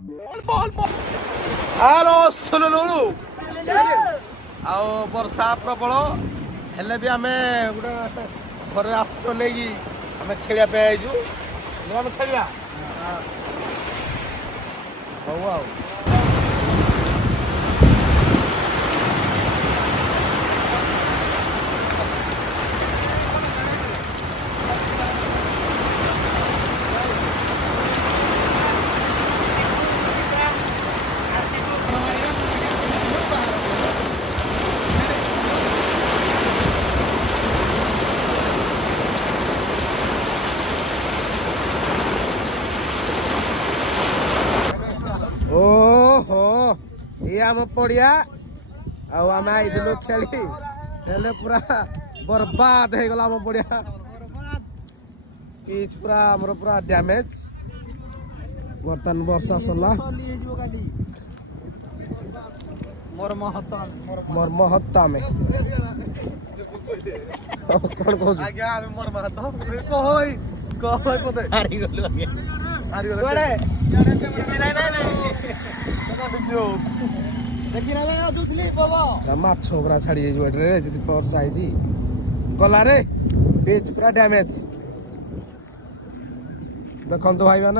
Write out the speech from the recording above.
hello सुलुलु आओ वर्षा प्रबल हेले भी आमे गोटे घर आश्रय नहीं आमे खेलिया पे आइजु आमे खेलिया हौ आओ ओहो ये आम पड़िया आम आइलु खेली हेले पूरा बर्बाद हो गला आम पड़िया पिच पूरा हमर पूरा डैमेज बर्तन वर्षा सरला मोर महत्ता में कोन को आगे आमे मोर महत्ता कहई कहई पते हारि गलु आगे हारि गलु कोडे किछि नाही देखि ना दुसली बाबा माछ छोकरा छाड़ी जे रे जति पर्स आइजी गला रे पेज पूरा डैमेज देखन तो भाई बहन